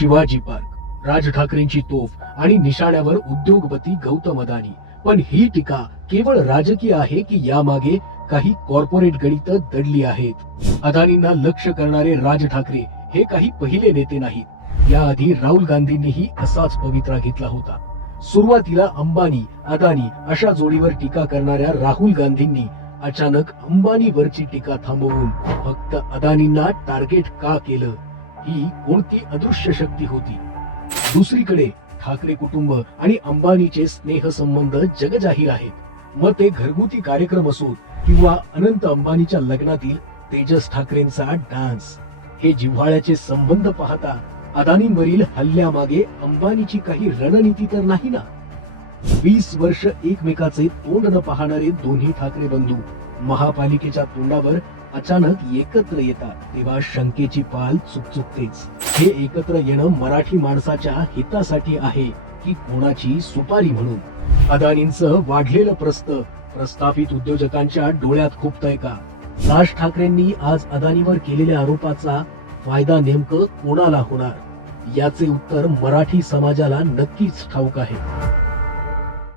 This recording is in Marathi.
शिवाजी पार्क, राज ठाकरेंची तोफ आणि निशाण्यावर उद्योगपती गौतम अदानी. पण ही टीका केवळ राजकीय आहे की यामागे काही कॉर्पोरेट गणित दडली आहेत? अदानींना लक्ष करणारे राज ठाकरे हे काही पहिले नेते नाहीत. याआधी राहुल गांधींनीही असाच पवित्रा घेतला होता. सुरुवातीला अंबानी अदानी अशा जोडीवर टीका करणाऱ्या राहुल गांधींनी अचानक अंबानीवरची टीका थांबवून फक्त अदानींना टार्गेट का केलं? ही कोणती अदृश्य शक्ती होती? दुसरीकडे ठाकरे कुटुंब आणि अंबानीचे स्नेहसंबंध जगजाहीर आहेत. मग ते घरगुती कार्यक्रम असोत किंवा अनंत अंबानीच्या लग्नातील तेजस ठाकरेंचा डान्स. हे जिव्हाळ्याचे संबंध पाहता अदानींवरील हल्ल्यामागे अंबानीची काही रणनीती तर नाही ना? 20 वर्ष एकमेकाचे तोंड न पाहणारे दोन्ही ठाकरे बंधू महापालिकेच्या तोंडावर अचानक एकत्र येतात तेव्हा शंकेची पाल चुकचुकतेच. हे एकत्र येणं मराठी माणसाच्या हितासाठी आहे की कोणाची सुपारी म्हणून? अदानींचं वाढलेलं प्रस्थापित उद्योजकांच्या डोळ्यात खुपतंय का? राज ठाकरेंनी आज अदानीवर केलेल्या आरोपाचा फायदा नेमकं कोणाला होणार? याचे उत्तर मराठी समाजाला नक्कीच ठाऊक आहे.